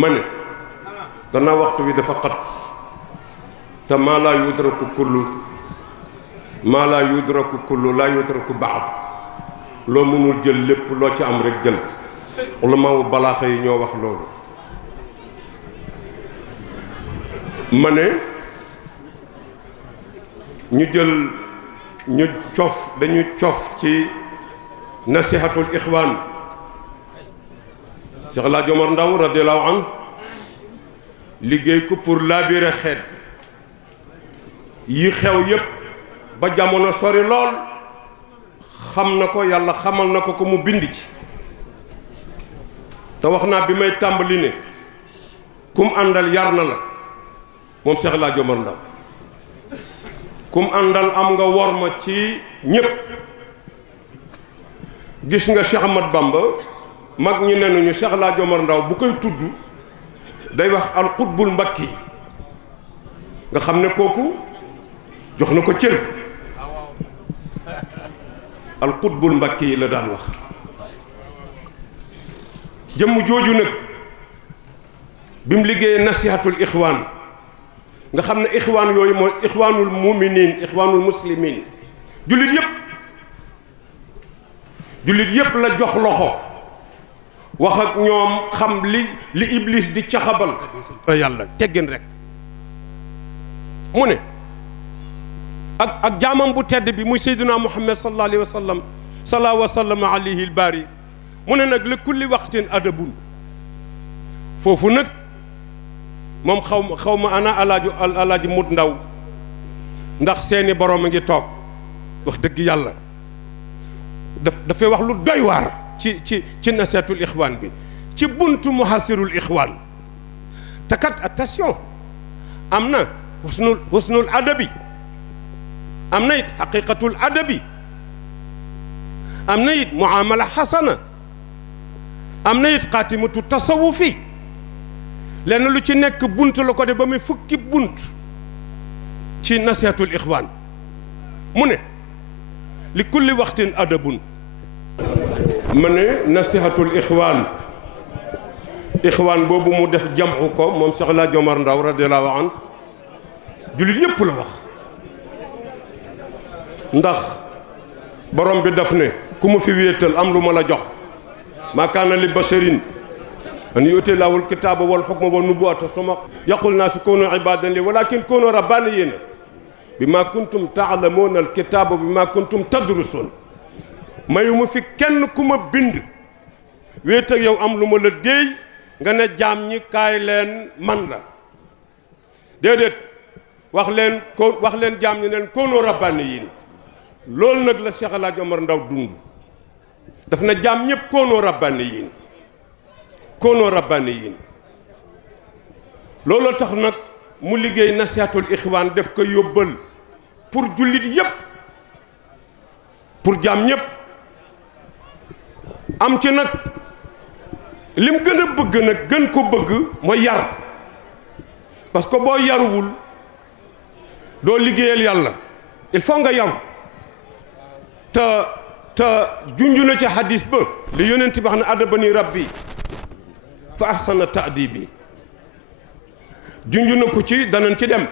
ma ne gannaaw waxtu wi dafa xat te maa laa yudraku kullu laa yudraku baad loo mënul jël lépp loo ci am rek jël ulamaawu balaaxa yi ñoo wax loolu. ma ne dañu cof ci nasihatul ixwaan Cheikh El Hadj Omar Ndaw radiyallahu anhu liggéey ko pour labiré xeet yi xew yépp ba jamono sori lool xam na ko yàlla xamal na ko mu bind ci te wax naa bi may tàmbali ne kum àndal yar na la moom Cheikh El Hadj Omar Ndaw kum àndal am nga worma ci ñépp. gis nga Cheikh Ahmad Bamba mag ñu nenuñu Cheikh El Hadj Omar Ndaw bu koy tudd day wax al qutbul mbakki nga xam ne kooku jox na ko cër al qutbul mbakki yi la daan wax. jëmm jooju nag bi mu liggéeyee nasihatul ixwaan nga xam ne ixwaan yooyu mooy ixwaanul muminin ixwaanul muslimin jullit yépp la jox loxo wax ak ñoom xam li iblis di caxabal yàlla teggin rek mu ne ak jaamam bu tedd bi muy seydina muhammad sallallahu alayhi wa sallam alayhi albaari mu ne nag li kulli waqtin adabun foofu nag moom xaw ma ana alaaji mut ndaw ndax seeni borom a ngi toog wax dëgg yàlla dafay wax lu doy waar ci nasihatul ixwaan bi ci buntu muhasirul ixwaan te kat attention am na husnul adabi am na it haqiqatul adabi am na it muamala xasana am na it xaatimatu tasawufi lenn lu ci nekk bunt la ko de ba muy fukki bunt ci nasihatul ixwaan mu ne li kulli waxtin adabun ma ne nasihatul ixwaan boobu mu def jamxu ko moom Cheikh El Hadj Omar Ndaw radiyallahu anhu jullit yépp la wax ndax borom bi daf ne ku mu fi wéetal am lu ma la jox maa kaana li basharin an yu'tiya llaahu l-kitaaba wal hukma wan nubuwwata summa yaqulu naasu kuunu ibaadan lii walaakin kuunu rabbaaniyyiina bimaa kuntum ta'lamuuna l-kitaaba bimaa kuntum tadrusuun mayu ma fi kenn ku ma bind wéet ak yow am lu ma la déey nga ne jaam ñi kaay leen man la déedéet wax leen jaam ñi leen kuunu rabbaaniyyiin loolu nag la Cheikh El Hadj Omar Ndaw dund daf na jaam ñëpp kuunu rabbaaniyyiin loolu tax nag mu liggéey nasihatul ixwaan def ko yóbbal pour jullit yépp pour jaam ñépp am ci nag lim gën a bëgg nag gën ko bëgg mooy yar parce que boo yaruwul doo liggéeyal yàlla il faut nga yaru te junju na ci hadis ba li yonent bi wax ne adabani rabbi fa ahsana ta'dibi junju na ko ci danañ ci dem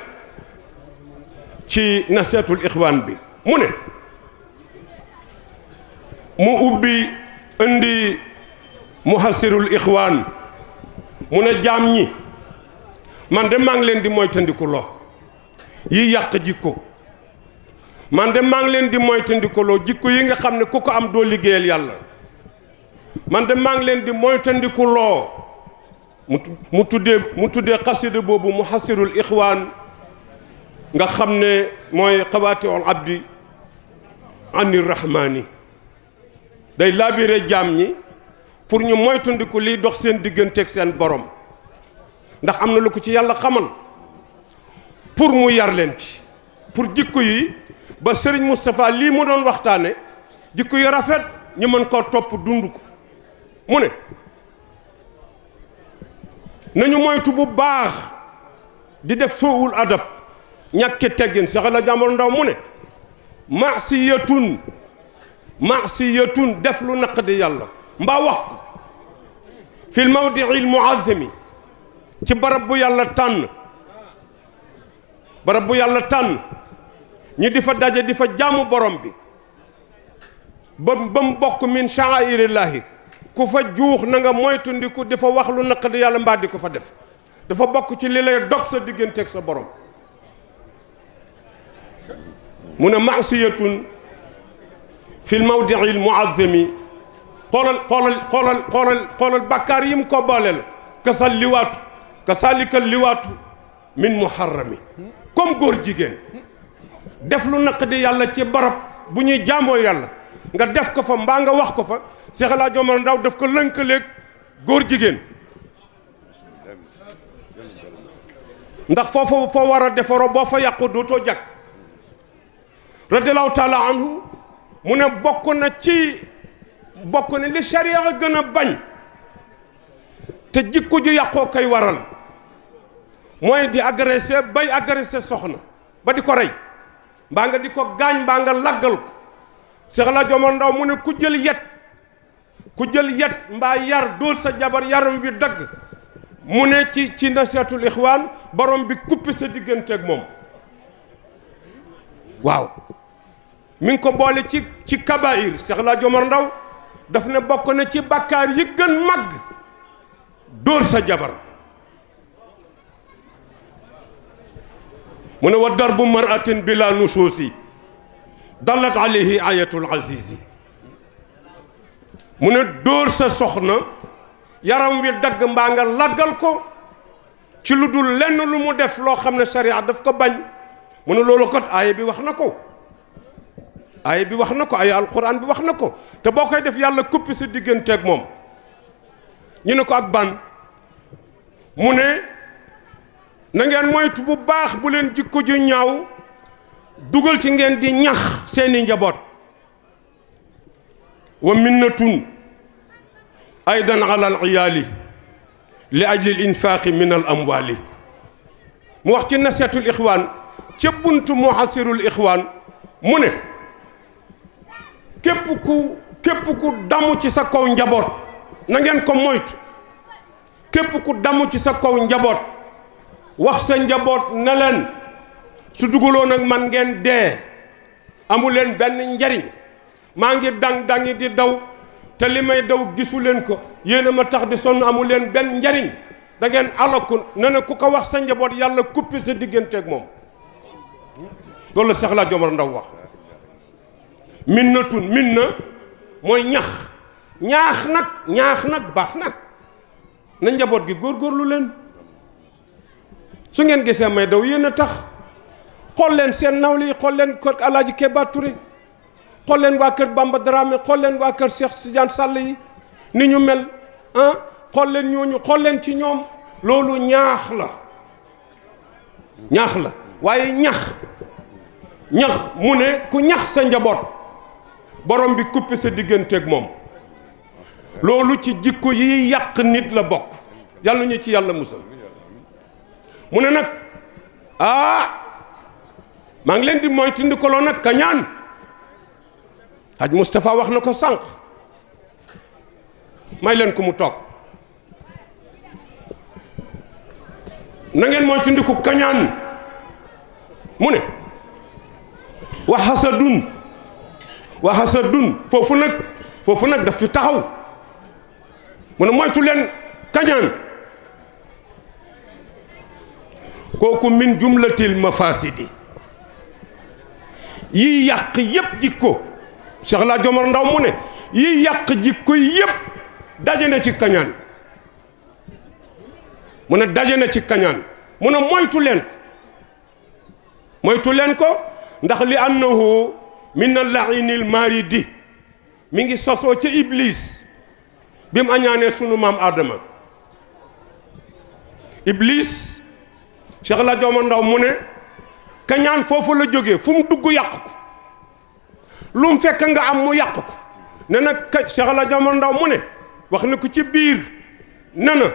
ci nasihatul ixwaan bi mu ne mu ubbi indi muhasirul ixwaan mu ne jaam ñi man de maa ngi leen di moytandiku loo yi yàq jikko man de maa ngi leen di moytandiku loo jikko yi nga xam ne ku ko am doo liggéeyal yàlla man de maa ngi leen di moytandiku loo mu tuddee xasida boobu muhasirul ixwaan nga xam ne mooy xawaatiul abdi anir rahmaani day laabire jaam ñi pour ñu moytandiku liy dox seen digganteeg seen borom ndax am na lu ko ci yàlla xamal pour mu yar leen ci pour jikko yi ba Serigne Moustapha lii mu doon waxtaane jikko yu rafet ñu mën koo topp dund ko mu ne nañu moytu bu baax di def soowul adab ñàkke teggin Cheikh El Hadj Omar Ndaw mu ne maasiyatun def lu naqdi yàlla mbaa wax ko fil mawdi'il mu'azzami ci barab bu yàlla tànn ñi di fa daje di fa jaamu borom bi ba mu bokk min sha'airillahi ku fa juux na nga moytundiku di fa wax lu naqadi yàlla mbaa di ko fa def dafa bokk ci li lay dog sa digganteeg sa borom mu ne maasiyatun fi l mawdii l muazzami xoolal bàkkaar yi mu ko booleel kasalika liwaatu min muharrami comme góor jigéen def lu naqadi yàlla ci barab bu ñuy jaamoo yàlla nga def ko fa mbaa nga wax ko fa Cheikh El Hadj Omar Ndaw daf ko lënkaleeg góor jigéen ndax foofu foo war a defaroo boo fa yàqu dootoo jag radiallahu taala anhu mu ne bokk na li sharia gën a bañ te jikko ju yàqoo koy waral mooy di agressé bay agressé soxna ba di ko rey mbaa nga di ko gaañ mbaa nga laggal ko Cheikh El Hadj Omar Ndaw mu ne ku jël yet mbaa yar dóor sa jabar yaram wi dagg mu ne ci nasihatul ixwaan borom bi kuppi sa digganteeg moom waaw mi ngi ko boole ci kabair Cheikh El Hadj Omar Ndaw daf ne bokk na ci bàkkaar yi gën màgg dóor sa jabar mu ne wa darbu maratin bila nusuusi dallat alayhi ayatul azizi mu ne dóor sa soxna yaram wi dagg mbaa nga laggal ko ci lu dul lenn lu mu def loo xam ne sharia daf ko bañ mu ne loolu kat aaya bi wax na ko aaya alquran bi wax na ko te boo koy def yàlla kuppi sa digganteeg moom ñu ne ko ak ban mu ne na ngeen moytu bu baax bu leen jikko ju ñaaw dugal ci ngeen di ñax seeni njaboot wa minnatun aydan ala al iyaali li ajli al infaaqi min al amwaali mu wax ci nasihatul ixwaan ca buntu muhasirul ixwaan mu ne képp ku damu ci sa kaw njaboot na ngeen ko moytu képp ku damu ci sa kaw njaboot wax sa njaboot ne leen su dugaloon ak man ngeen dee amu leen benn njariñ maa ngi dang-dangi di daw te li may daw gisu leen ko yéen a ma tax di sonn amu leen benn njariñ da ngeen alaku ne ku ko wax sa njaboot yàlla kuppi sa digganteeg moom loolu la Cheikh El Hadj Omar Ndaw wax minna mooy ñaax nag baax na njaboot gi góorgóorlu leen su ngeen gisee may daw yéen a tax xool leen seen nawle yi xool leen kër Alaaji Keba Touré xool leen waa kër Bamba Dramé xool leen waa kër Cheikh Tidiane Sall yi ni ñu mel xool leen ñooñu xool leen ci ñoom loolu ñaax la waaye ñax mu ne ku ñax sa njaboot borom bi kuppi sa digganteeg moom loolu ci jikko yi yàq nit la bokk yàlla ñu ci yàlla musal mu ne nag maa ngi leen di moytandikuloo nag kañaan Haj Moustapha wax na ko sànq may leen ko mu toog na ngeen moytandiku kañaan mu ne wa hasadun foofu nag daf fi taxaw mu ne moytu leen kañaan kooku min jumlatil mafasidi yi yàq yépp jikko Cheikh El Hadj Omar Ndaw mu ne yi yàq jikko yépp daje na ci kañaan mu ne daje na ci kañaan mu ne moytu leen ko ndax li annahu min al-la'inil maridi mi ngi sosoo ca Iblis bi mu añaanee sunu maam Adama Iblis Cheikh El Hadj Omar Ndaw mu ne kañaan foofu la jógee fu mu dugg yàq ko lu mu fekk nga am mu yàq ko ne na Cheikh El Hadj Omar Ndaw mu ne wax na ko ci biir ne na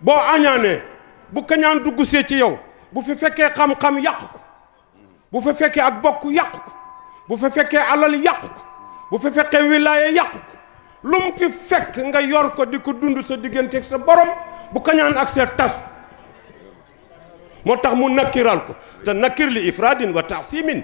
boo añaanee bu kañaan dugg see ci yow bu fi fekkee xam-xam yàq ko bu fa fekkee ak bokk yàq ko bu fa fekkee alal yàq ko bu fa fekkee wilaaya yàq ko lu mu fi fekk nga yor ko di ko dund sa digganteeg sa borom bu kañaan ak see tas moo tax mu nakkiral ko te nakkir li ifradin wa taasimin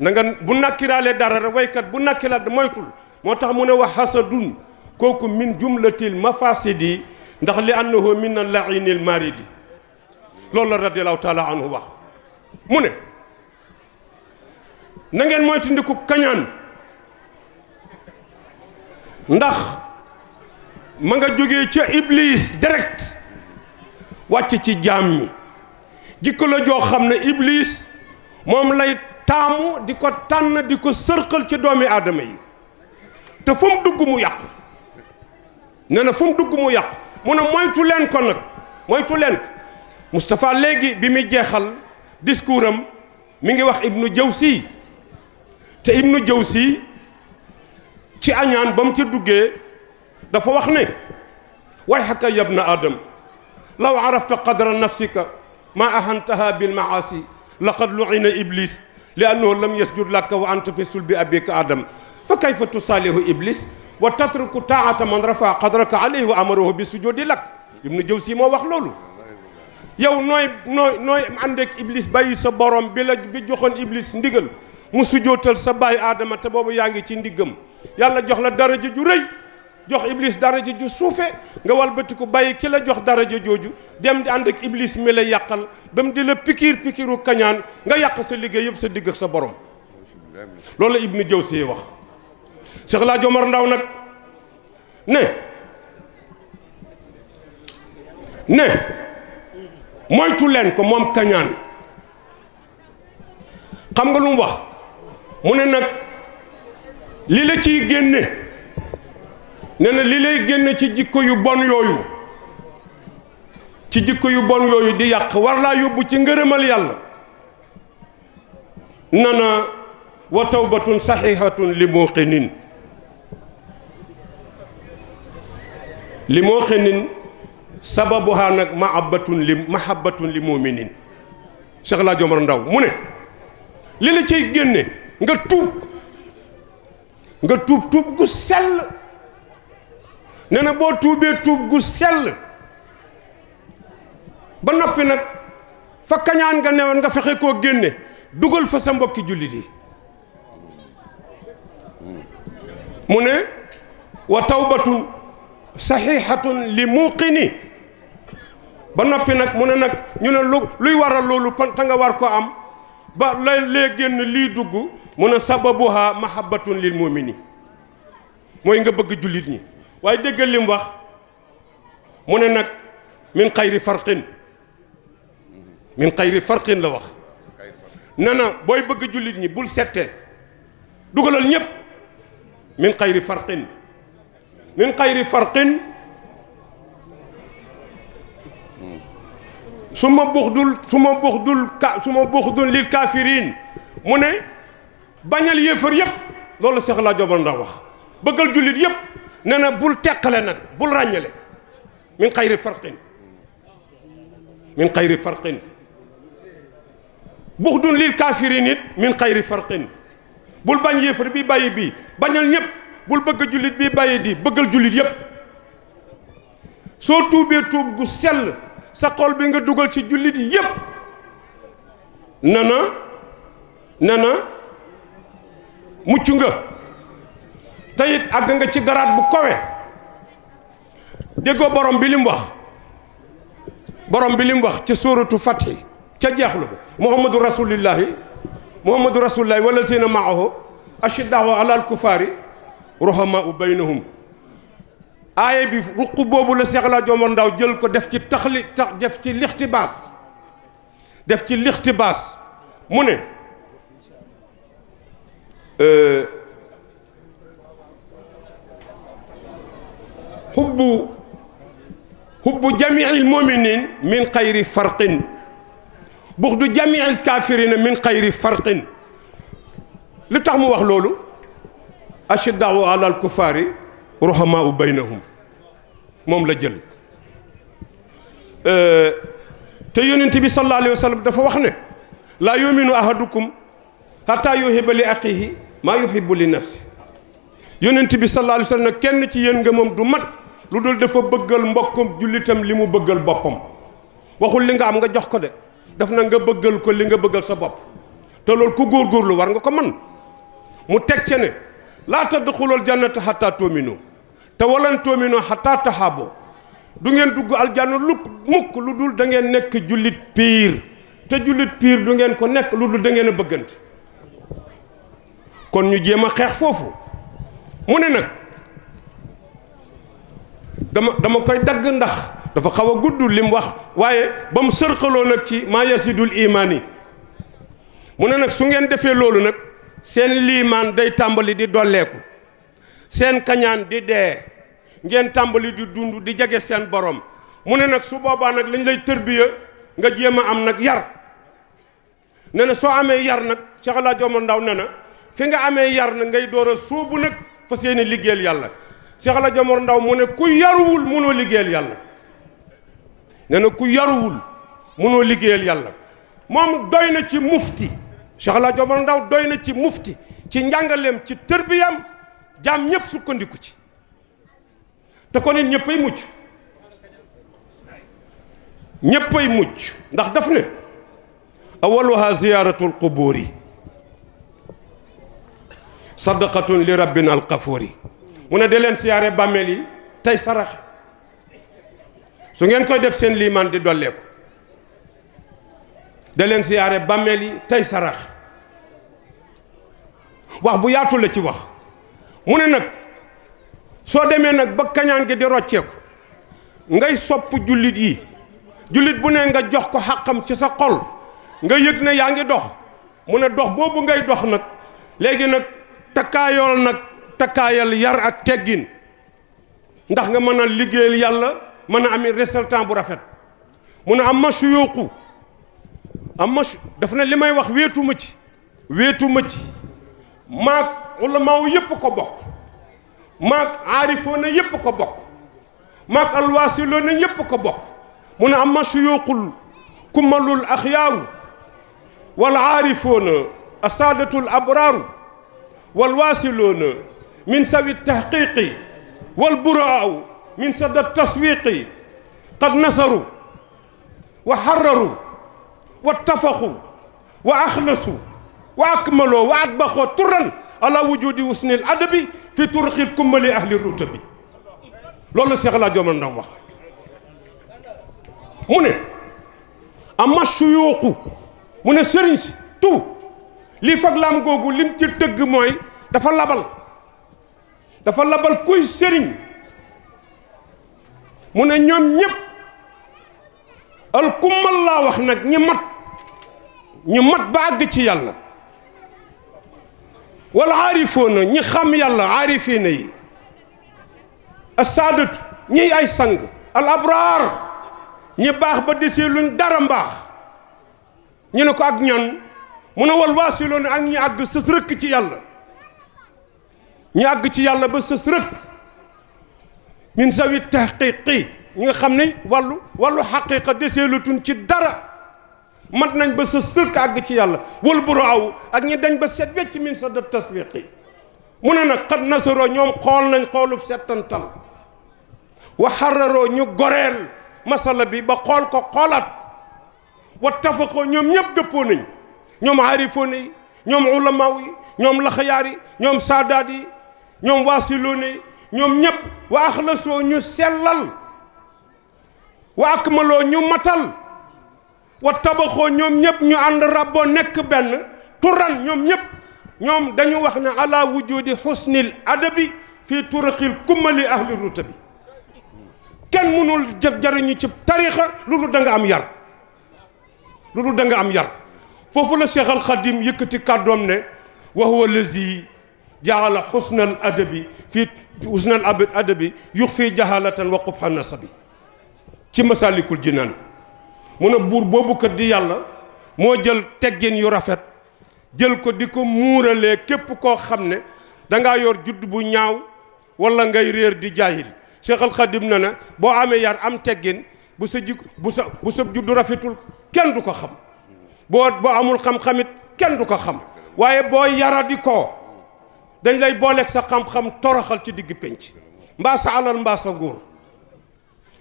na nga bu nakkiraale dara rek waykat bu nakkiraat moytul moo tax mu ne wa hasadun kooku min jumlatil mafasidi ndax li annahu min al-la'inil maridi loolu la radiyallahu taala anhu wax mu ne na ngeen moytandiku kañaan ndax ma nga jógee ca iblis direct wàcc ci jaam ñi jikko la joo xam ne iblis moom lay taamu di ko tànn di ko sërqal ci doomi aadama yi te fu mu dugg mu yàqu nee na fu mu dugg mu yàqu mu ne moytu leen ko nag moytu leen ko Moustapha léegi bi muy jeexal discours am mi ngi wax Ibnu Jawzi te Ibnu Jawzi ci añaan ba mu ca duggee dafa wax ne wayhaka yabna adam law arafta qadra nafsika ma ahantaha bilmaasi laqad lu'ina iblis li annahu lam yasjud laka wa anta fi sulbi abika adam fa kayfa tusaalihu iblis wa tatruku taata man rafa qadraka alayhi wa amarahu bi sujudi lak Ibnu Jawzi moo wax loolu yow nooy àndeek iblis bàyyi sa borom bi joxoon iblis ndigal mu sujootal sa bàyyi aadama te boobu yaa ngi ci ndiggam yàlla jox la daraja ju rëy jox iblis daraja ju suufe nga walbatiku bàyyi ki la jox daraja jooju dem di ànd ak iblis mi la yàqal ba mu di la pikiru kañaan nga yàq sa liggéey yëpp sa digg ak sa borom loolu la Ibnu Jawzi wax Cheikh El Hadj Omar Ndaw nag ne moytu leen ko moom kañaan xam nga lu mu wax mu ne nag li la ciy génne nee na li lay génne ci jikko yu bon yooyu di yàq war laa yóbbu ci ngërëmal yàlla nana wa tawbatun saxihatun li muuqinin sababuha nag mahabbatun li muminin Cheikh El Hadj Omar Ndaw mu ne li la cay génne nga tuub gu sell nee na boo tuubee tuub gu sell ba noppi nag fa kañaan nga newoon nga fexe koo génne dugal fa sa mbokki jullit yi mu ne wa tawbatun saxihatun li muuqini ba noppi nag mu ne nag ñu ne luy waral loolu te nga war ko am ba lee génn lii dugg mu ne sababuha mahabbatun lil mumini mooy nga bëgg jullit ñi waaye déggal li mu wax mu ne nag min xayri farqin la wax ne na booy bëgg jullit ñi bul settee dugalal ñépp min xayri farqin su ma buxdul lil kaafiriin mu ne bañal yéefar yépp loolu Cheikh El Hadj Omar Ndaw wax bëggal jullit yépp nee na bul teqale nag bul ràññale min xayri farqin buxdul lil kaafiriin it min xayri farqin bul bañ yéefar bi bàyyi bii bañal ñépp bul bëgg jullit bi bàyyi di bëggal jullit yépp soo tuubee tuub gu sell sa xol bi nga dugal ci jullit yi yépp nana mucc nga teyit àgg nga ci garaat bu kowe déggoo borom bi lim wax ci suuratu Fathi ca jeexlu ko muhammadu rasulillahi wallazina maahu ashiddaau ala alkufaari ruhamaau baynahum aaye bi ruq boobu la Cheikh El Hadj Omar Ndaw jël ko def ci lixtibaas mu ne hubbu jamiil muminin min xayri farqin buxdu jamiil kaafirina min xayri farqin li tax mu wax loolu ashiddaau ala alkufaari ruhamaau baynahum moom la jël te yonent bi sallallahu alayhi wa sallam dafa wax ne laa yuminu ahadukum hatta yuhibba li axihi maa yuhibbu li nafsi yonent bi sallallahu alayhi wa sallam kenn ci yéen nga moom du mat lu dul dafa bëggal mbokkam jullitam li mu bëggal boppam waxul li nga am nga jox ko de daf na nga bëggal ko li nga bëggal sa bopp te loolu ku góorgóorlu war nga ko man mu teg ca ne laa tadxulul jannata xataa tu'minu te walan tu'minu xataa tahaaboo du ngeen dugg aljanna lu mukk lu dul da ngeen nekk jullit piir te jullit piir du ngeen ko nekk lu dul da ngeen a bëggante kon ñu jéem a xeex foofu mu ne nag dama koy dagg ndax dafa xaw a gudd lim wax waaye ba mu sërxaloo nag ci maa yasidul imaan yi mu ne nag su ngeen defee loolu nag seen liimaan day tàmbali di dolleeku seen kañaan di dee ngeen tàmbali di dund di jege seen borom mu ne nag su boobaa nag lañ lay tërbiya nga jéem a am nag yar ne na soo amee yar nag Cheikh El Hadj Omar Ndaw ne na fi nga amee yar nag ngay door a sóobu nag fa seeni liggéeyal yàlla Cheikh El Hadj Omar Ndaw mu ne ku yaruwul mënoo liggéeyal yàlla ne na ku yaruwul mënoo liggéeyal yàlla moom doy na ci mufti Cheikh El Hadj Omar Ndaw doy na ci mufti ci njàngaleem ci tërbiyam jaam ñëpp sukkandiku ci te kon it ñëppay mucc ñëppay mucc ndax daf ne awaluha ziyaratul quburi sadaqatun li rabbina alqafuri mu ne de leen siyaare bàmmeel yi tey saraxe su ngeen koy def seen liimaan di dolleeku de leen siyaare bàmmeel yi tey saraxe wax bu yaatu la ci wax mu ne nag soo demee nag ba kañaan gi di rocceeku ngay sopp jullit yi jullit bu ne nga jox ko xàqam ci sa xol nga yëg ne yaa ngi dox mu ne dox boobu ngay dox nag léegi nag takkaayal yar ak teggin ndax nga mën a liggéeyal yàlla mën a am résultat bu rafet mu ne am ma suyuuqu daf ne li may wax wéetu ma ci maag ulamaaw yépp ko bokk maag aarifoona yépp ko bokk maag alwaasiloona yépp ko bokk mu ne am ma suyuuqul kumalul axyaaru wal aarifoona asaadatul abraaru wal waasiloona min sawi tahqiqi wal buraaw min sada taswiqi qad nasaru wa xarraru wa tafaxu wa axlasu wa akmaloo wa atbaxoo turan ala wujudi usnil adabi fi turxil kummali ahli rutabi loolu la Cheikh El Hadj Omar Ndaw wax mu ne amma suyuuqu mu ne sëriñ si tout lii fag laam googu lim ci tëgg mooy dafa labal kuy sëriñ mu ne ñoom ñëpp al kummal laa wax nag ñi mat ba àgg ci yàlla wala aarifoona ñi xam yàlla aarifiina yi asaadatu ñiy ay sang al abraar ñi baax ba desee luñ dara mbaax ñu ne ko ak ñan mu ne wal waasiloona ak ñi àgg sës rëkk ci yàlla ñi àgg ci yàlla ba sës rëkk min zawi tahqiqi ñi nga xam ne wàllu xaqiqa desee lutuñ ci dara mat nañ ba sës rëkk àgg ci yàlla wal buraaw ak ñi dañ ba set wecc min sa da taswiqi mu ne nag xat nasaroo ñoom xool nañ xoolub settantal wa xararoo ñu goreel masala bi ba xool ko xoolaat ko wa tafaqoo ñoom ñëpp dëppoo nañ ñoom aarifoon yi ñoom ulamaaw yi ñoom laxayaar yi ñoom saadaat yi ñoom waasiloon yi ñoom ñëpp wa axlasoo ñu sellal wa akmaloo ñu matal wa tabaxoo ñoom ñëpp ñu ànd rabboo nekk benn turan ñoom ñëpp ñoom dañu wax ne ala wujudi xusnil adabi fii turaxil kummali ahli ruta bi kenn mënul jariñu ci tarixa loolu da nga am yar foofu la Cheikh al Xadim yëkkati kàddoom ne wa huwa allazi jaala xusnal adabi fii xusnal adabi yux fii jahalatan wa qubha nasabi ci masalikul jinaan mu ne buur boobu kat di yàlla moo jël teggin yu rafet jël ko di ko muuralee képp koo xam ne dangaa yor judd bu ñaaw wala ngay réer di jaahil Cheikh al Xadim na na boo amee yar am teggin bu sa juddu rafetul kenn du ko xam boo amul xam-xamit kenn du ko xam waaye boo yaradi koo dañ lay booleeg sa xam-xam toroxal ci digg pénc mbaa sa alal mbaa sa nguur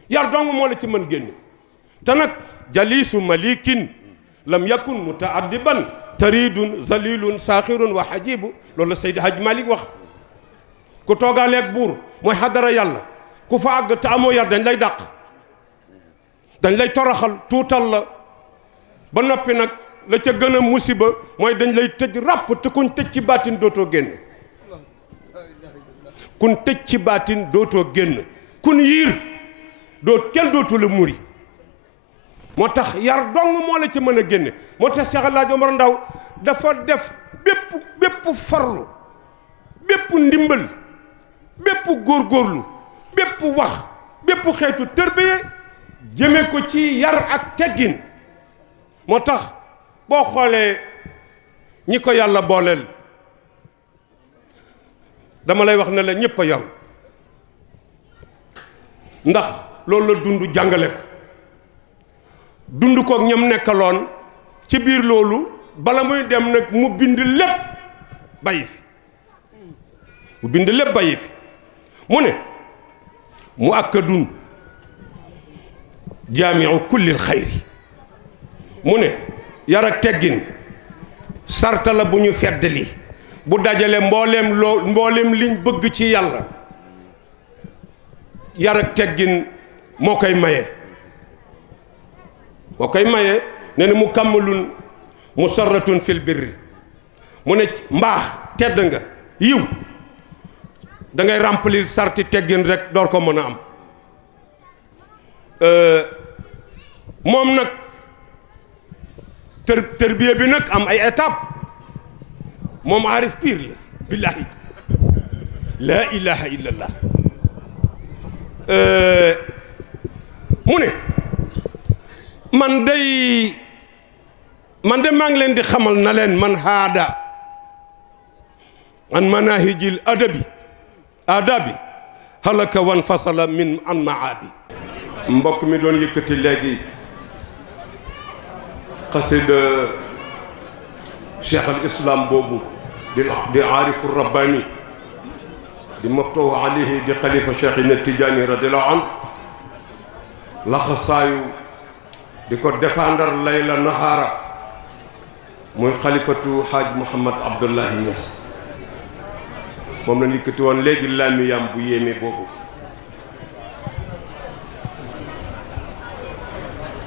yar dong moo la ci mën génne te nag jalisu malikin lam yakun mutaaddiban taridun zalilun saaxirun wa hajibu loolu la Seydi Hadj Malick wax ku toogaaleeg buur mooy xadara yàlla ku fa àgg te amoo yar dañ lay dàq dañ lay toroxal tuutal la ba noppi nag la ca gën a musiba mooy dañ lay tëj ràpp te kuñ tëj ci baatin dootoo génn kun tëj ci baatin dootoo génn kun yiir kenn dootu la muri moo tax yar dong moo la ci mën a génne moo tax Cheikh El Hadj Omar Ndaw dafa def bépp farlu bépp ndimbal bépp góorgóorlu bépp wax bépp xeetu tërbiye jëme ko ci yar ak teggin moo tax boo xoolee ñi ko yàlla booleel dama lay wax ne la ñëpp a yaru ndax loolu la dund jàngale ko dund kook ñam nekkaloon ci biir loolu bala muy dem nag mu bind lépp bàyyi fi mu bind lépp bàyyi fi mu ne mu akkadun jaamiu kullil xayri mu ne yar ak teggin sarta la bu ñu feddali bu dajale mbooleem liñ bëgg ci yàlla yar ak teggin moo koy maye nee na mu kammalun musarratun fil birri mu ne mbaax tedd nga yiw da ngay remplir sarti teggin rek door ko mën a am moom nag tërbiya bi nag am ay étape moom aarif piir la billahi laa ilaha illallah mu ne man de maa ngi leen di xamal na leen man haada an manahijil adabi halaka wan fasala min an maabi mbokk mi doon yëkkati léegi xasida cheikh al islam boobu di aarifu rabbani di maftuhu alayhi di xalifa cheikhina tijaani radiallahu an laxasaayu di ko défendre layla nahaara muy xalifatu haaj Mouhamad Abdullahi Niass moom la yëkkati woon léegi laamiyam bu yéeme boobu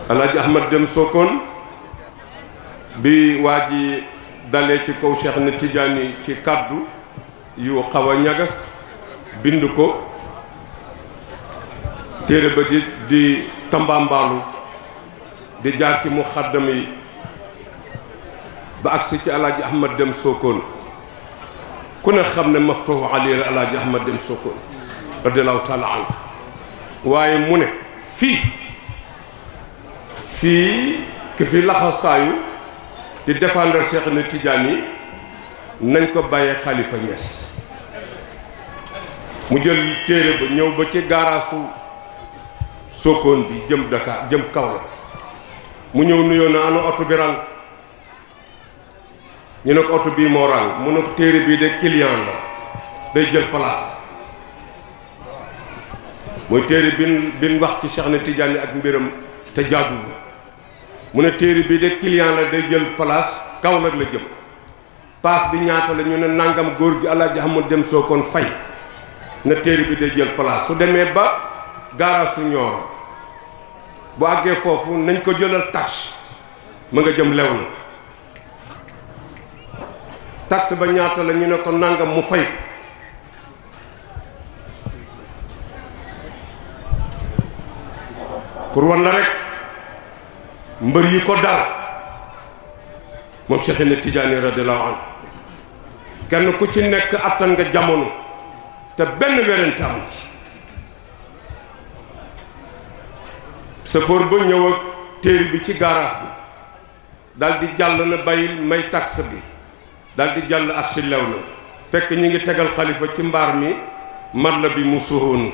alaaji Ahmad Dem Sokone bi waa ji dalee ci kaw Cheikh na Tidiane ci kàddu yu xaw a ñagas bind ko téere ba di tambaambaalu di jaar ci muxaddam yi ba agsi ci alaaji Ahmad Dem Sokone ku ne xam ne maftuhu ali la alaaji Ahmad Dem Sokone radiallahu taala anhu waaye mu ne fii ki fi laxasaayu di défendre Cheikh na Tidiane yi nañ ko bàyyee Khalifa Niass mu jël téere ba ñëw ba ci gaaraasu Sokone bi jëm Dakar jëm Kaolack mu ñëw nuyoo na ana oto bi rang ñu ne ko oto bii moo rang mu ne ko téere bii de client la day jël place mooy téere bin wax ci Cheikh na Tidiane ak mbiram te jaaduwul mu ne téere bii de client la day jël place Kaolack la jëm paas bi ñaata la ñu ne nangam góor gi Alaaji Ahmad Dem Sokone fay na téere bi day jël place su demee ba gaaraasu Nioro bu àggee foofu nañ ko jëlal taxe ma nga jëm lew na taxe ba ñaata la ñu ne ko nangam mu fay pour wan la rek mbër yi ko dar moom Cheikh na Tidiane radiyallahu anhu kenn ku ci nekk attan nga jamono te benn werante amu ci sëfoor ba ñëw ak téere bi ci garage bi dal di jàll na bàyyil may taxe bi dal di jàll ak si lew na fekk ñi ngi tegal xalifa ci mbaar mi marla bi mu soxoonu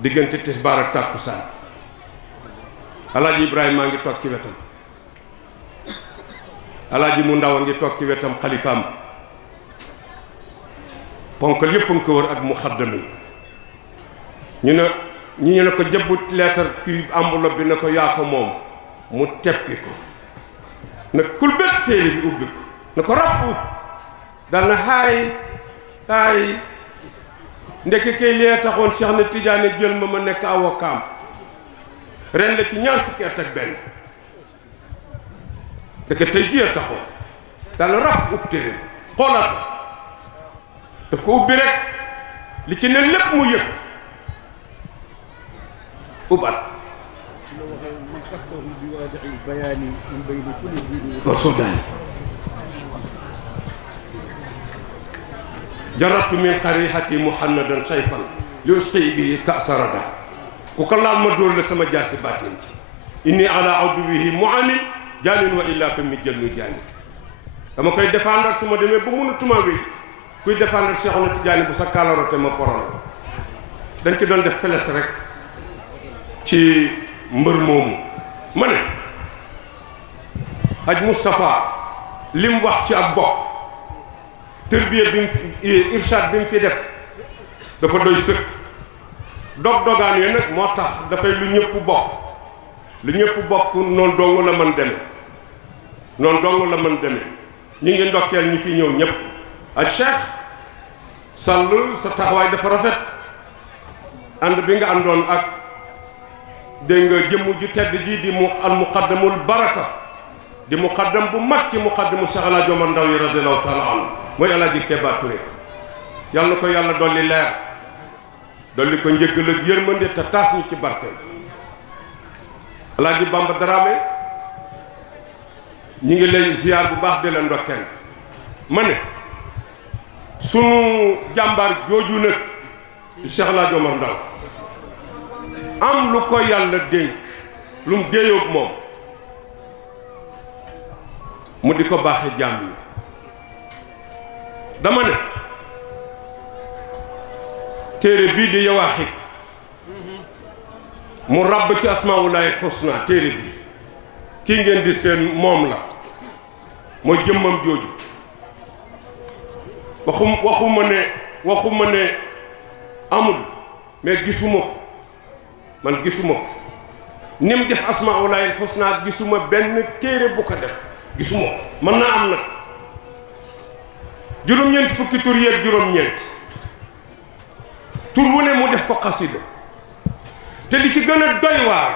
diggante tisbaar ak tàkkusaan alaaji Ibrahima a ngi toog ci wetam alaaji mu ndaw a ngi toog ci wetam xalifaam ponkal yépp a ngi ko wër ak mu xaddam yi ñu ne ko jëbbut leetar ci enveloppe bi ne ko yaa ko moom mu teppi ko na kulbét téere bi ubbi ko na ko ràpp ub dal na haay ndekki kay lee taxoon Cheikh na Tidiane jël ma nekk avocat ren la ci 20 at ak benn ndeke tey jii a taxoon dal na ràpp ub téere bi xoolaat daf ko ubbi rek li ci ne lépp mu yëg ubat wa sudaani jaratu min qarihati muhammadan sayfan li usqi bi kasarada ku ko laal ma dóor la sama jaasi baatin ci inni ala aduwihi mu'anil jaanin wa illa fa mi jëllu jaani dama koy défendre su ma demee ba mënatuma wéy kuy défendre Cheikh na Tidiane bu sa kalarote ma foral dañ ci doon def feles rek ci mbër moomu ma ne Haj Moustapha lim wax ci ak bokk tërbiya bi mu irshad bi mu fi def dafa doy sëkk dog-dogaan yooyu nag moo tax dafay lu ñëpp bokk noonu dong la mën demee ñu ngi ndokkeel ñi fi ñëw ñëpp ak Cheikh Sall sa taxawaay dafa rafet ànd bi nga àndoon ak dégg nga jëmm ju tedd ji di mu al muqaddamul baraka di muqaddam bu mag ci muqaddamu Cheikh El Hadj Omar Ndaw yi radiyallahu taala anhu mooy El Hadj Keba Touré yàlla na ko yàlla dolli leer dolli ko njëggal ak yërmande te taas ñu ci barke El Hadj Bamba Dramé ñi ngi lay ziar bu baax di la ndokkeel ma ne sunu jàmbaar jooju nag Cheikh El Hadj Omar Ndaw am lu ko yàlla dénk lu mu déeyoog moom mu di ko baaxe jàmm yi dama ne téere bii di Yawaaxit mu ràbb ci asmaaullahi xusna téere bi kii ngeen di seen moom la mooy jëmmam jooju waxuma ne amul mais gisuma ko man gisuma ko ni mu def asmaaullahi xusna gisuma benn téere bu ko def gisuma ko mën naa am nag juróom-ñeent fukki tur yeeg juróom-ñeent tur wu ne mu def ko xasida te li ci gën a doy waar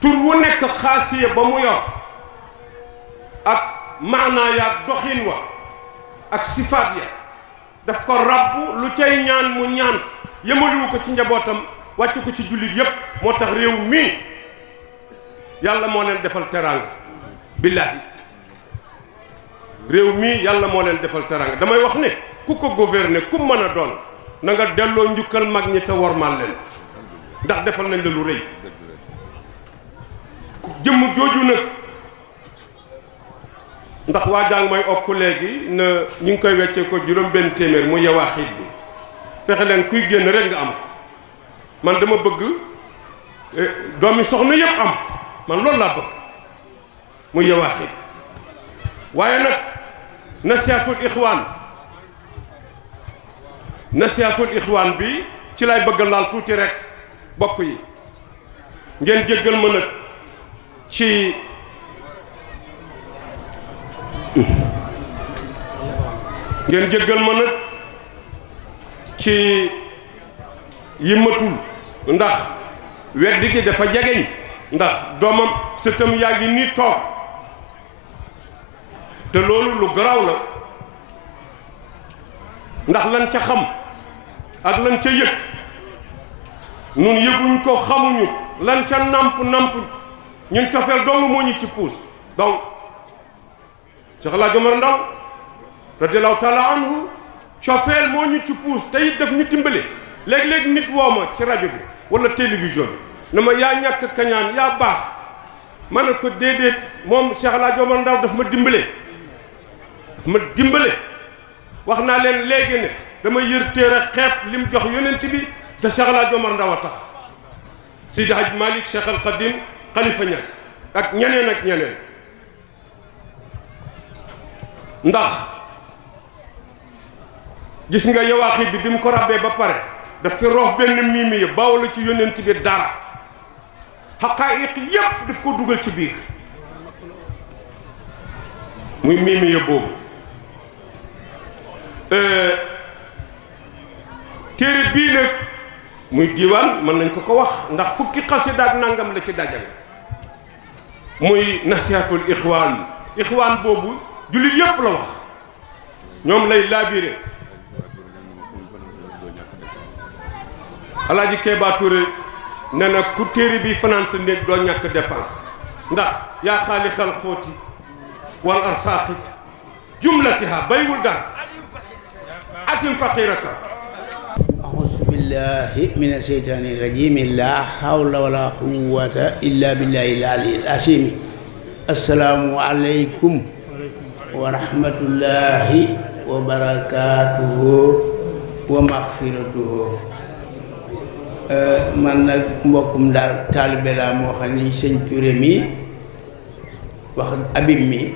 tur wu nekk xaasiya ba mu yor ak maanaa yaag doxin wa ak sifaat ya daf ko ràbb lu cay ñaan mu ñaan yëmaliwu ko ci njabootam wàcc ko ci jullit yépp moo tax réew mii yàlla moo leen defal teraanga billaahi réew mii yàlla moo leen defal teraanga damay wax ne ku ko gouverner ku mën a doon na nga delloo njukkal mag ñi te wormaal leen ndax defal nañ la lu rëy jëmm jooju nag ndax waa jàng may okk léegi na ñu ngi koy weccee ko juróom benn téeméer mu Yawaaxit bi fexe leen kuy génn rek nga am ko man dama bëgg doomi soxna yëpp am ko man loolu laa bëgg mu Yawaaxit waaye nag nasihatul ixwaan bi ci lay bëgg laal tuuti rek bokk yi ngeen jéggal ma nag ci yi matul ndax weddi gi dafa jegeñ ndax doomam sëtam yaa ngi nii toog te loolu lu garaaw la ndax lan ca xam ak lan ca yëg nun yëguñ ko xamuñu lan ca namp ñun cofeel dong moo ñu ci puus donc Cheikh El Hadj Omar Ndaw radiyallahu taala anhu cofeel moo ñu ci puus te it daf ñu dimbale léeg-léeg nit woo ma ci rajo bi wala télévision bi na ma yaa ñàkk kañaan yaa baax ma ne ko déedéet moom Cheikh El Hadj Omar Ndaw daf ma dimbale wax naa leen léegi ne dama yër téere xeeb lim jox yonent bi te Cheikh El Hadj Omar Ndaw a tax Seydi Hadj Malick Cheikh Al Khadim Khalifa Niass ak ñeneen ndax gis nga Yawaaxit bi mu ko ràbbee ba pare daf fi roof benn miimi ya baaw la ci yonent bi dara xaqaayiq yépp daf ko dugal ci biir muy miimiya boobu téere bii nag muy diiwaan mën nañ ko wax ndax fukki xasida ak nangam la ci dajale muy nasihatul ixwaan boobu jullit yépp la wax ñoom lay laabire Alaaji Kéba Touré nee na ku téere bi fanaan sa néeg doo ñàkk dépense ndax yaa xaalixal xóoti wal arsaaqi jumlatiha baywul dara atim faqiraka auzu billahi mina sheytaani rajim la hawla wala quwwata illa billahi al-aliyyil azim assalaamu aleykum wa rahmatullahi wa barakatuhu wa maghfiratuhu man nag mbokkum daal taalibe laa moo xam ni sëñ Touré mi wax Habib mi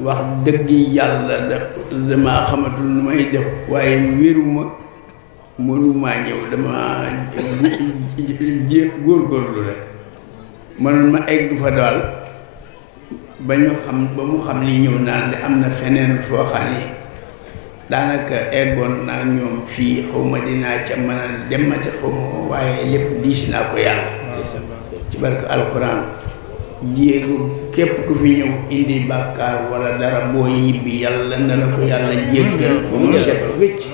wax dëgg yàlla dama xamatul nu may def waaye wéruma mënumaa ñëw dama góorgóorlu rek mënoon ma egg fa daal ba mu xam ni ñëw naan de am na feneen foo xam ni daanaka eggoon naa ñoom fii xaw ma dinaa ca mën a demati xaw ma waaye lépp diis naa ko yàlla ci barke alxuraan yéegu képp ku fi ñëw indi bàkkaar wala dara boo ñibbi yàlla na la ko yàlla jéggal ba mu set wécc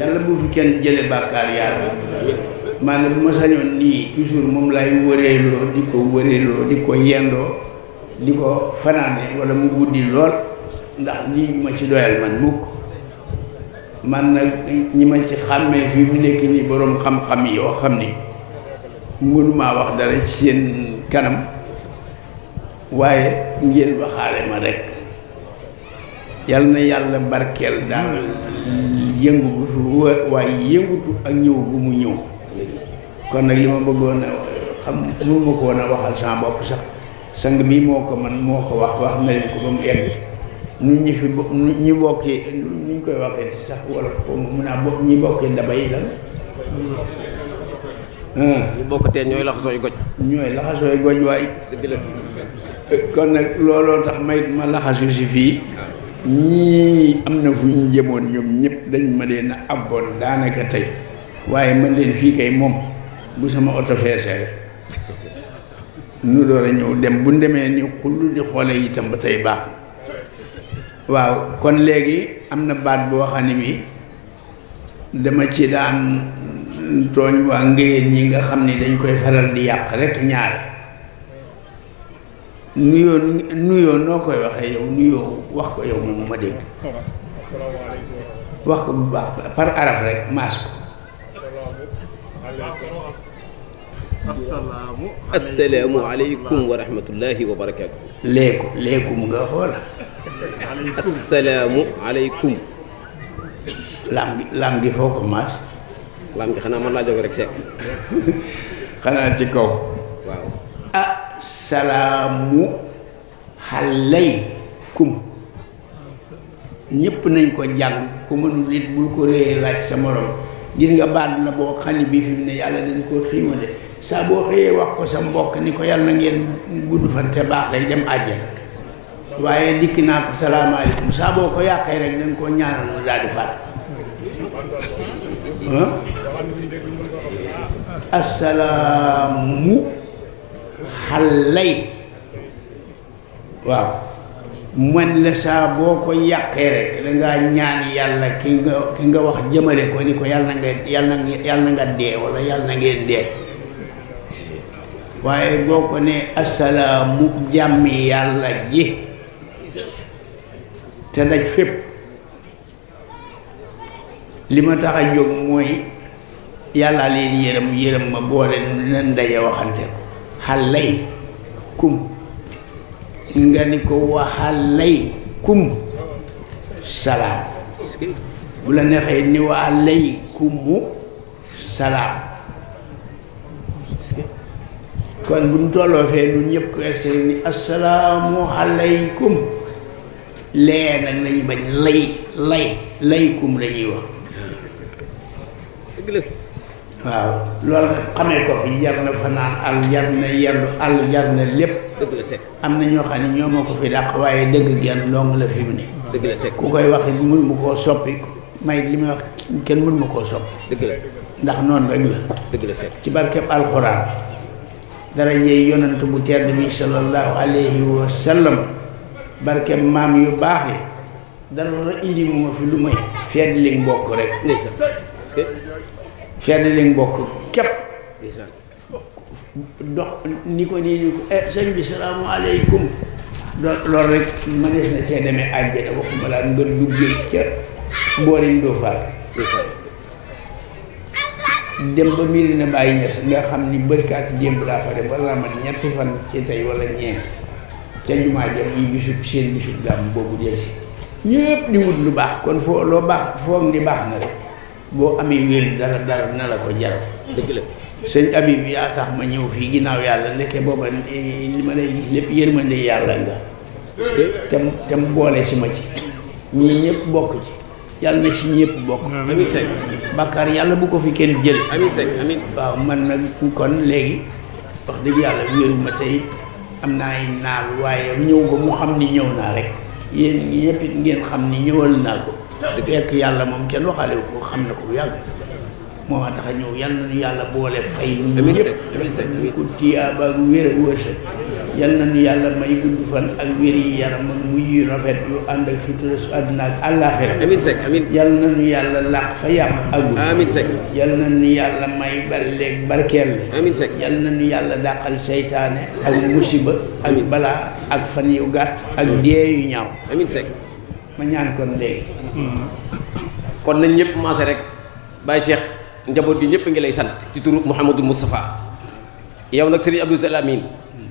yàlla bu fi kenn jële bàkkaar yàlla maanaam bu ma sañoon nii toujours moom lay wëreeloo di ko yendoo di ko fanaane wala mu guddi lool ndax lii ma ci doyal man mukk man nag ñi ma ci xàmmee fi mu nekk nii boroom xam-xam yi yoo xam ni mënumaa wax dara ci seen kanam waaye ngeen waxaale ma rekk yal na yàlla barkeel daal yëngu gu fi waaye yëngutu ak ñëw gu mu ñëw kon nag li ma bëggoon a xam mu ma ko woon a waxal sama bopp sax sang bi moo ko wax na leen ko ba mu egg ñun ñi fi ñi bokkee ñu koy waxee ci sax wala ko mun a bokk ñi bokkee dabay lan ñu bokk teen ñooy laxasooy goj waaye dëgg la kon nag looloo tax ma laxasu si fii ñii am na fu ñu jëmoon ñoom ñëpp dañ ma leen a abboon daanaka tey waaye man leen fii kay moom bu sama oto feesee rek nu door a ñëw dem bu demee ni xullu di xoole itam ba tey baax waaw kon léegi am na baat boo xam ne bi dama ci daan tooñ waa ngéyeen ñi nga xam ni dañ koy faral di yàq rek ñaare nuyoo noo koy waxee yow nuyoo wax ko yow moom ma dégg wax ko bu baax par araf rek maas ko assalaamu aleykum wa rahmatullahi wa barakaatu léekum nga xoola assalaamu aleykum laam gi foo ko maas laam gi xanaa man laa jóg rek sekk xanaa ci kaw waaw assalaamu aleykum ñépp nañ ko jàng ku mënul it bul ko réyee laaj sa morom gis nga baat la boo xam ne bii fi mu ne yàlla dañ koo xiimale saa boo xëyee wax ko sa mbokk ni ko yàlla na ngeen gudd fan te baax rek dem àjjana waaye dikk naa ko salaamaaleykum saa boo ko yàqee rek danga koo ñaanal mu daal di fàtt assalaamu alay waaw man la saa boo ko yàqee rek dangaa ñaan yàlla ki nga wax jëmale ko ni ko yàlla na nga dee wala yàlla na ngeen dee waaye boo ko ne assalaamu jàmmi yàlla ji te daj fépp li ma tax a jóg mooy yàlla leen yërëm ma boole nan ndaje waxante ko xalay kum nga ni ko waxalay kum salaam bu la neexee ni wa alaykumu salaam kon bu ñu tolloo fee ñun ñëpp ko extrait ni assalaamu alaykum lee nag lañuy bañ laykum la ñuy wax waaw loolu nag xamee ko fi jar na fanaan àll jar na yendu àll jar na lépp. dëgg la Seck. am na ñoo xam ne ñoo ma ko fi dàq waaye dëgg genn dong la fi mu ne. dëgg la Seck. ku koy wax it mun ma koo soppi may li may wax kenn mun ma koo soppi. dëgg la. ndax noonu rek la. dëgg la Seck. ci barkeb alxuraan dara yey yonent bu tedd bi sallallahu alayhi wa sallam barkeb maam yu baax yi dara indi mu ma fi lu may fedd li mbokk rek. ndeysaan. fedd li mbokk képp. ndeysaan. dox ni ko nii ni ko sëñ bi salaamaaleykum loolu rek ma des na see demee àjjana waxuma laa nga duggee ca boori Ndofane. dem ba Medina Baye Niass nga xam ni bërkaati démb laa fa dem wala ma ñetti fan ci tey wala ñeent ca jumaa jam yi bisub seen bisub gàmm boobu del si ñëpp di wut lu baax kon foo loo baax foog ni baax na rek boo amee wér dara na la ko jaral. dëgg la. sëñ Habib yaa tax ma ñëw fii ginnaaw yàlla ndekke booba li ma lay gis lépp yërmande yàlla nga te mu boole si ma ci ñii ñëpp bokk ci yàlla na si ñëpp bokk. amiin Seck. Bakkaar yàlla bu ko fi kenn jël. amiin Seck amiin. waaw man nag kon léegi wax dëgg yàlla wéeruma tey am naa ay naal waaye ñëw ba mu xam ni ñëw naa rek yéen ñëpp it ngeen xam ni ñëwal naa ko. fekk yàlla moom kenn waxaale ko xam na ko bu yàgg. moo ma tax a ñëw yal na nu yàlla boole fay nu ñëpp ñu ko tiyaaba ak wér ak wërsëg yal na nu yàlla may gudd fan ak wér yi yaram ak muy yu rafet yu ànd ak sutura su àddina ak àllaaxira. amiin Seck amiin. yal na nu yàlla làq fa yàq agul. amiin Seck. yal na nu yàlla may barleeg barkeel. amiin Seck. yal na nu yàlla dàqal seytaane ak musiba ak balaa ak fan yu gàtt ak dee yu ñaaw. amiin Seck. ma ñaan kon léegi. kon nañ ñëpp maase rek Baye Cheikh. njaboot gi ñëpp ngi lay sant ci turu Mouhamadou Moustapha yow nag Serigne Abdou Salamine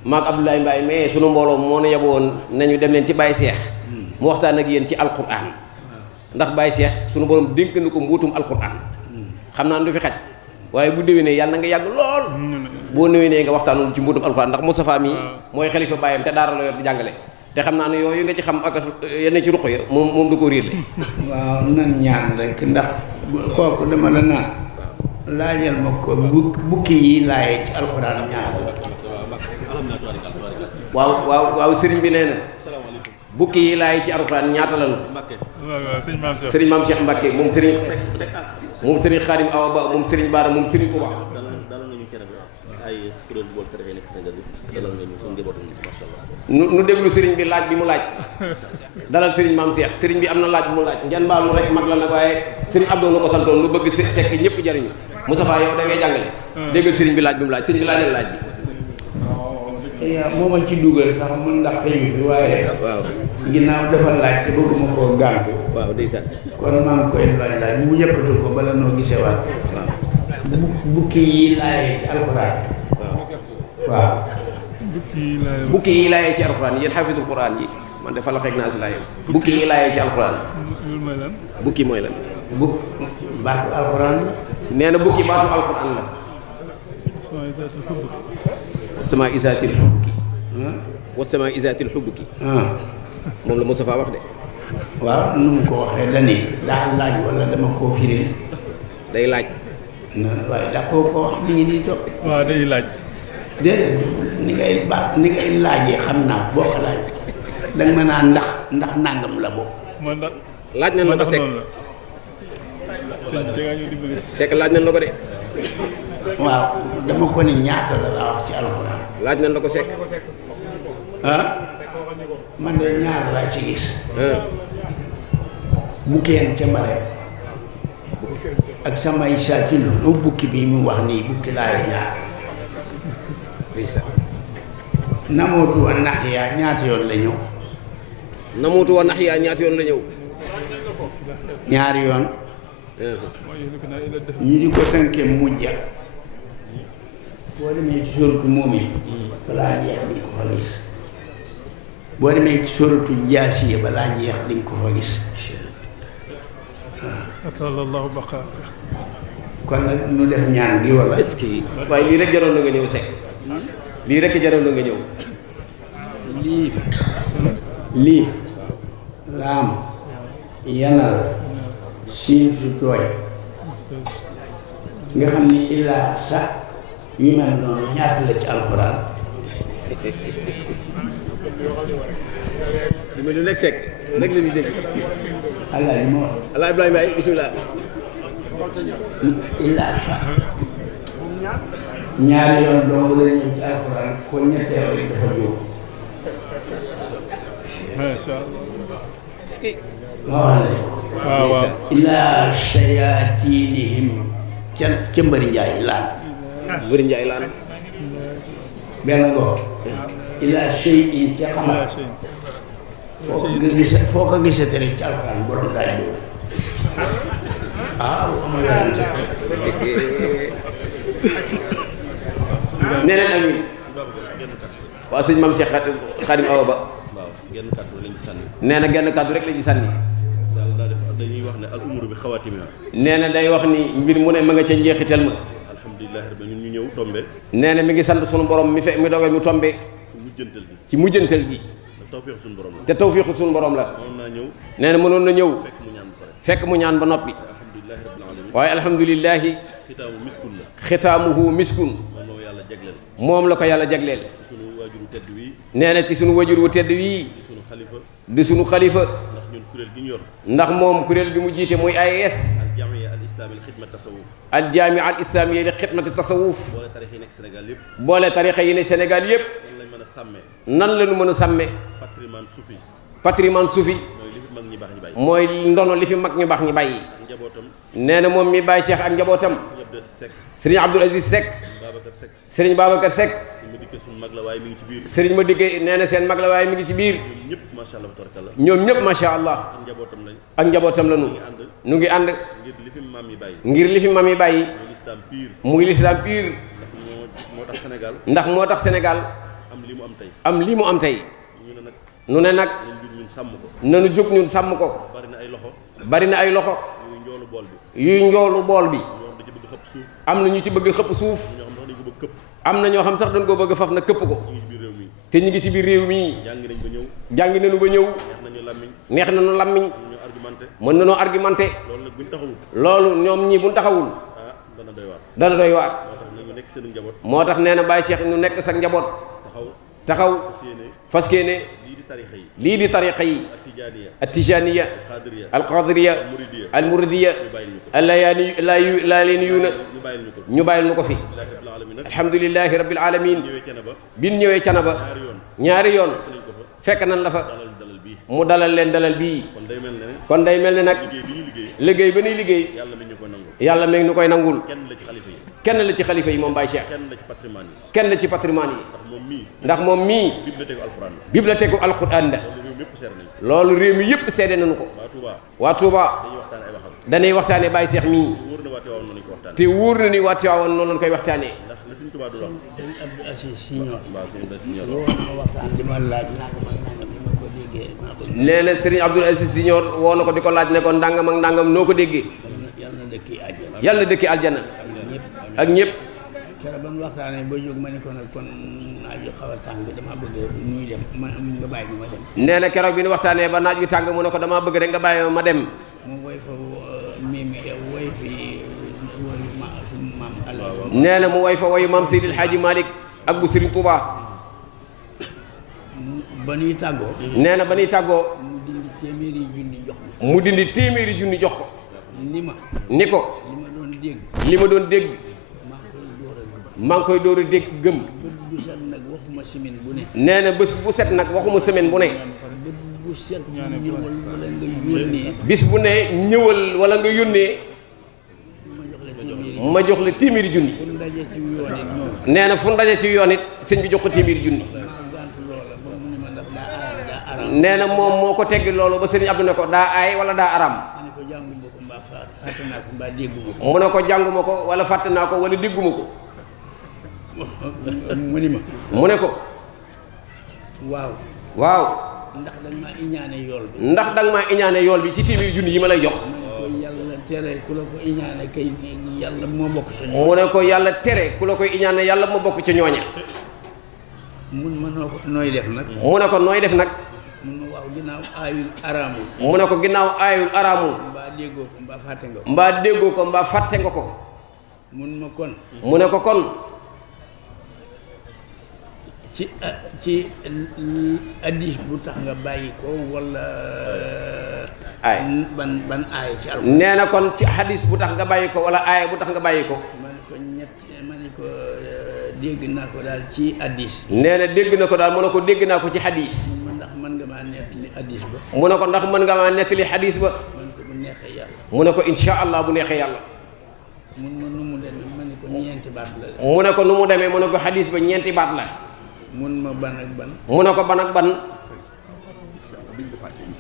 maak Abdoulaye Mbaye mais sunu mbooloo moo nu yaboon nañu dem leen ci Baye Cheikh mu waxtaan ak yéen ci alquran ndax Baye Cheikh sunu borom dénk na ko mbuutum alquran xam naa du fi xaj waaye bu déwénee yàlla na nga yàgg lool boo déwénee nga waxtaan ci mbuutum alquran ndax Moustapha mii mooy xalifa baayam te daara la yor di jàngale te xam naa ne yooyu nga ci xam ak yenn ci ruq ya moom du ko riir le waaw nan ñaan rek ndax kooku dama la naan laajal ma ko bukki yi laayee ci alxuraan ñaata la. waaw sëriñ bi nee na bukki yi laayee ci alxuraan ñaata la. sëriñ maam Cheikh Mbacke moom sëriñ Xaadim Awa Ba moom sëriñ Baara moom sëriñ Touba. nu déglu sëriñ bi laaj bi mu laaj dalal sëriñ maam Cheikh sëriñ bi am na laaj bi mu laaj ngeen baal nu rek mag la nag waaye sëriñ Abdou nu ko santoon lu bëgg sekk ñëpp jariñu Moustapha yow da ngay jàngale déggal sëriñ bi laaj bi mu laaj sëriñ bi laajal laaj bi moo ma ci dugal sax mën ndax xëyu fi waaye waaw ginnaaw dafa laaj te bëgguma koo gàntu waaw ndeysaan kon maa ngi koy laaj mu yëkkatu ko bala noo gisewaat waaw bukki yi laayee ci alxuraan waaw bukki yi laayee ci alxuraan yéen xafisul quran yi man de falax ak naas laayee bukki yi laayee ci alxuraan bukki mooy lan baatu alxuraan nee na bukki baatu alxuraan la sama isaatil xubbuki wa sama isaatil xubbuki moom la Moustapha wax de waaw nu mu ko waxee dani daa laaj wala dama koo firil day laaj waaye daa koo wax mi ngi nii toog waaw day laaj déedéet ni ngay laajee xam naa boo ko laaj danga ma naan ndax nangam la boobu man da laaj nañ la ko Seck laaj nañ la ko de waaw dama ko ni ñaata la laa wax ci alxuraan laaj nañ la ko Seck man de ñaar laa ci gis bukkeen ca mbare ak samay saa ci lu bukki bi mu wax nii bukki laay ñaar namootu wa nax yaa ñaata yoon la ñëw namootu wa nax yaa ñaata yoon la ñëw ñaari yoon ñu di ko tënkee mujja boo demee ci sóoratu moom yi balaa jeex di ko fa gis boo demee ci sóoratu jaasiya balaa jeex di ko fa gis asallallahu baqa kon nag nu def ñaan gi wala est-ce que waaye lii rek jaroon na nga ñëw Seck lii rek jaroon na nga ñëw liif laam yanal siin su tooy nga xam ni illaa sa yu mel noonu ñaata la ci alxuraan. li ma lu nekk sekk nag la ñuy dégg. allah yi moo. allah Ibrahima ay bisimilah. illaa sa ñaari yoon dong la ñëw ci alxuraan ko ñetteel rek dafa jóg. macha allah. waaw waaw. illaa shayatinihim ca mbëri njaay laan. mbëri njaay laan. benn ngoo. illaa shay'in ca xamal. foo ko gisate rek ci alxuraan borom daaj jóg. amul werante. nee nañ amiin. waaw sëñ Mame Cheikh Khadim Awa Ba. genn kàddu lañ ci sànni. nee na genn kàddu rek la ci sànni. yàlla daa def dañuy wax ne al umuru bi xawaatimiha. nee na day wax ni mbir mu ne ma nga ca njeexital ma. alhamdulilah rabbi ñun ñu ñëw tombe. nee na mi ngi sant sunu borom mi dogal mu tombe ci mujjantal gi. te tawféexu sunu borom la. te tawféexu sunu borom la. mënoon naa ñëw. nee na mënoon na ñëw. fekk mu ñaan ba pare. fekk mu ñaan ba noppi. alhamdulilah rabbil alamin. waaye alhamdulilahi. xitaamu miskun la. xitaamuhu miskun. moom yàlla jagleel. moom la ko yàlla jagleel. sunu waajuru tedd wii. nee na ci sunu wajur wu tedd wii. sunu xalifa. di sunu xalifa. ndax ñun kuréel gi ñu yor. ndax moom kuréel gi mu jiite muy AIS. al jamiya al islami al xidma tasawuf. al jaamia al islamiya li xidmati tasawuf. boole tarix yi nekk Sénégal yëpp. boole tarixa yi ne Sénégal yëpp. nan lañ mën a sàmmee. nan la ñu mën a sàmme. patrimoine sufi. patrimoine sufi. mooy li fi mag ñi baax ñi bàyyi. mooy ndono li fi mag ñu baax ñi bàyyi. ak njabootam. nee na moom mi bàyyi Cheikh ak njabootam. Serigne Abdoul Aziz Seck. Babacar Seck. Serigne Babacar Seck. ma dikkee suñu mag la waaye mi ngi ci biir. Serigne ma dikkee nee na seen mag la waaye mi ngi ci biir. ñoom ñëpp macha allah tabarakallah. ñoom ñëpp macha allah. ak njabootam lañ. ak njabootam la nu ngi ànd. ngir li fi maam yi bàyyi. ngir li fi maam yi bàyyi. muy lislaam pire. muy lislaam pire. ndax moo tax Sénégal. ndax moo tax Sénégal. am li mu am tey. am li mu am tey. ñu ne nag. nu ne nag. nañ jug ñun sàmm ko. nanu jóg ñun sàmm ko. bari na ay loxo. bari na ay loxo. yuy njoolu bool bi. yuy njoolu bool bi. ñoo xam da ci bëgg xëpp suuf. am na ñu ci bëgg xëpp suuf. ñoo xam sax dañ ko bëgg këpp. am na ñoo xam sax dañ ko bëgg faf na këpp ko. ñu ngi ci biir réew mi. te ñu ngi ci biir réew mii. jàngi nañ ba ñëw. jàngi nañu ba ñëw. neex nañu làmmiñ. neex nañu làmmiñ. ñu argumenté. mën nañoo argumenté. loolu nag buñ taxawul. loolu ñoom ñii buñ taxawul. dana doy waar. dana doy waar. moo tax nañu nekk seen njaboot. moo tax nee na Baye Cheikh ñu nekk sa njaboot. taxaw fas yéene. lii di tarixa yi. lii di tariqa yi. atijaniya. atijaniya. alqadiriya. almuridiya. laa leen yuuna. ñu bàyyil ñu ko fi. alhamdulilahi rabbil alamin. bi ñu ñëwee Canaba. ñaari yoon. fekk nan la fa. mu dalal leen dalal bii. kon day mel ne nag. liggéey ba nuy liggéey. yàlla mi ngi ñu koy nangul. kenn la ci xalifa yi moom Baye Cheikh. kenn la ci patrimoine yi. ndax moom mii. bibliothèque alquran la. loolu réew mi yëpp seede nañu ko. waa Touba. dañuy waxtaanee Baye Cheikh mii. te wóor na ni waa Tiwaawan noonu lañ koy waxtaanee. Serigne Abdoul Aziz Signor. woo na waxtaan di ma laaj nangam ak nangam ni ma ko déggee maa bëgg. nee na Serigne Abdoul Aziz Signor woo na ko di ko laaj ne ko ndàngam ak ndàngam noo ko déggee. yàlla na dëkki àjjana. yàlla na dëkki aljana. ak ñëpp. keroog ba mu waxtaanee ba jóg ma ne ko nag kon naaj wi xaw a tàng dama bëgg ñuy dem nga bàyyi bi ma dem. nee na keroog bi ñu waxtaanee ba naaj wi tàng mu ne ko damaa bëgg rek nga bàyyi ma dem. mu woy fa mimi woy fi woy ma suñu maam Alla. nee na mu woy fa woyu maam Seydil Hadji Malick ak bu Serigne Touba. ba ñuy tàggoo. nee na ba ñuy tàggoo. mu dindi téeméeri junni jox ma. mu dindi téeméeri junni jox ko. ni ko. li ma doon dégg. maa ngi koy door a dégg gëm. bët bu set nag waxuma semaine bu ne. nee na bés bu set nag waxuma semaine bu ne. bët bu set ñëwal wala nga yónnee. bis bu ne ñëwal wala nga yónnee. ma jox la téeméeri junni. nee na fu ndaje ci yoon it sëñ bi jox ko téeméeri junni. nee na moom moo ko teggi loolu ba sëriñ Abdou ne ko daa aay wala daa araam. mu ne ko jànguma ko wala fàtte naa ko wala dégguma ko. mu ne ko. waaw. ndax danga maa iñaane yool bi. ndax danga maa iñaane yool bi ci téeméeri junni yi ma lay jox. yàlla tere ku la ko iñaane kay yàlla moo bokk ca ñooña. mu ne ko yàlla tere ku la koy iñaane yàlla moo bokk ca ñooña. mun ma nooy def nag. mu ne ko nooy def nag. mun ma waaw ginnaaw aayul araamul. mu ne ko ginnaaw aayul araamul. mbaa déggoo ko mbaa fàtte nga ko. mbaa déggoo ko mbaa fàtte nga ko. mun ma kon mu ne ko kon ci addis bu tax nga bàyyi ko wala aay ban aay ci alxuraan nee na kon ci hadis bu tax nga bàyyi ko wala aaya bu tax nga bàyyi ko ma ne ko dégg naa ko daal ci addis nee na dégg na ko daal mu ne ko dégg naa ko ci hadis ndax mën nga maa nettali addis ba mu ne ko ndax mën nga maa nettali hadis ba man ko bu neexee yàlla mu ne ko insha allah bu neexee yàlla mun ma nu mu demee ma ne ko ñeenti baat la mu ne ko nu mu demee mu ne ko hadis ba ñeenti baat la mun ma ban ak ban mu ne ko ban ak ban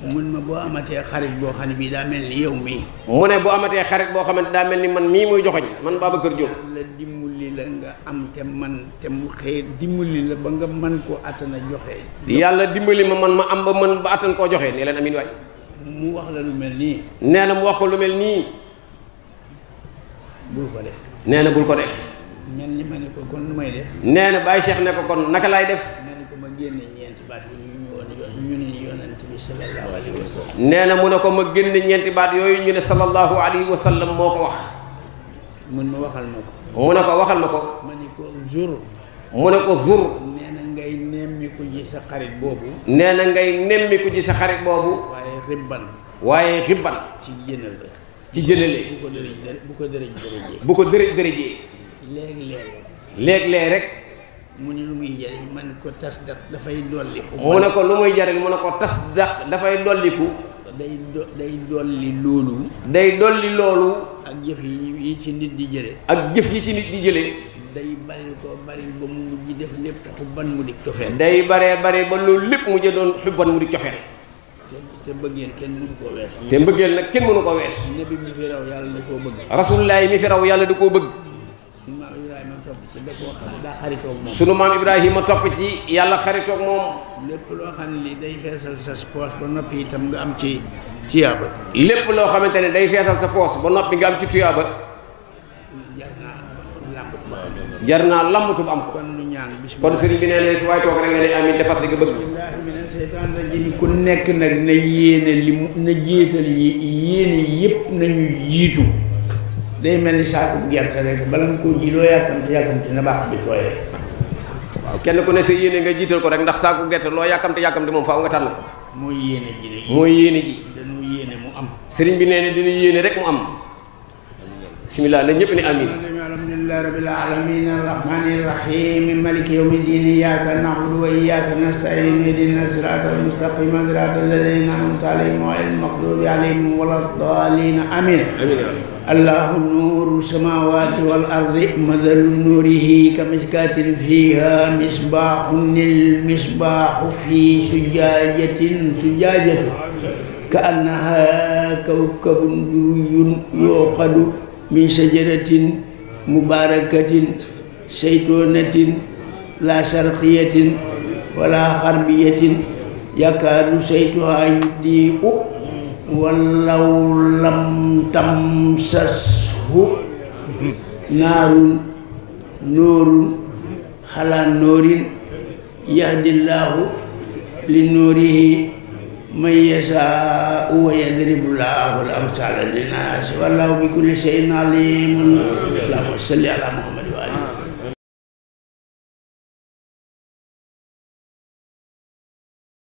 mun ma boo amatee xarit boo xam ne bii daa mel ni yow mii mu ne bu amatee xarit boo xamante daa mel ni man mii muy joxoñ man Babacar Diop la dimbali la nga am te man te mu xëy dimbali la ba nga man koo attana joxe yàlla dimbali ma man ma am ba mën ba attan koo joxe nee leen amin waay mu wax la lu mel nii nee na mu wax ko lu mel nii bul ko def nee na bul ko def mel ni ma ne ko kon nu may def nee na Baye Cheikh ne ko kon naka laay def ma ne ko ma génne ñeenti baat yi ñu ne yonent bi sallallahu alayhi wa sallam nee na mu ne ko ma génne ñeenti baat yooyu ñu ne sallallahu alayhi wa sallam moo ko wax mun ma waxal ma ko mu ne ko waxal ma ko ma ne ko zur mu ne ko zur nee na ngay nemmiku ji sa xarit boobu nee na ngay nemmiku ji sa xarit boobu waaye ribban waaye xibban ci jënal la ci jëlale bu ko dërëj dërëjee bu ko dërëj dërëjee léeg-léeg léeg-léeg rek mu ne lu muy jariñ man ko tas dafay dolli mu ne ko lu muy jariñ mu ne ko tas dax dafay dolliku day dolli loolu day dolli loolu ak jëf yi ci nit di jële ak jëf yi ci nit di jële day bari ko bari ba mu mujj def lépp te xubban mu di cofeel day baree bare ba loolu lépp mujj doon xubban mu di cofeel te bëggeel kenn mënu koo weesu te mbëggeel nag kenn mënu ko weesu nabi mi fi raw yàlla da koo bëgg rasulullaahi mi fi raw yàlla da koo bëgg sunu maam Ibrahima topp ci da koo xam daa xaritoog moom sunu maam Ibrahima topp ci yàlla xaritoog moom lépp loo xam ne li day feesal sa poos ba noppi itam nga am ci tuyaaba lépp loo xamante ne day feesal sa poos ba noppi nga am ci tuyaaba jar naa lambatu ba am ko kon nu ñaan kon sëriñ bi nee na fi waay toog rek nga ne amin defas li nga bëgg billahi mina seytaan rajim ku nekk nag na yéene li mu na jiital yéene yëpp nañu jiitu day mel ni saako gerte rek bala nga koo ji loo yàkkamte na baax bi tooy rek waaw kenn ku ne sa yéene nga jiital ko rek ndax saako gerte loo yàkkamte moom faaw nga tànn ko mooy yéene ji de mooy yéene ji dañu yéene mu am sëriñ bi nee na dina yéene rek mu am bismillah na ñëpp ne amin alhamdulillahi rabbil alamin arrahmanir rahim maliki yawmiddin iyyaka na'budu wa iyyaka nasta'in ihdinas siratal mustaqim siratal ladzina an'amta alayhim ghayril maghdubi alayhim waladdallin amin Allahu nuru samawati wal ardi mathalu nurihi kamishkatin fiha misbahun misbahu fi zujajatin ka'annaha kawkabun durriyun yuqadu min shajaratin mubarakatin saytunatin la sharqiyatin wala gharbiyatin yakadu saytuha yudi'u walaw lam tamsashu naarun nuurun ala nuurin yahdillahu li nuurihi man yashaa'u wa yadribu llaahu al-amsaala linnaasi wallaahu bi kulli shay'in aliim. Allahumma salli ala Muhammad.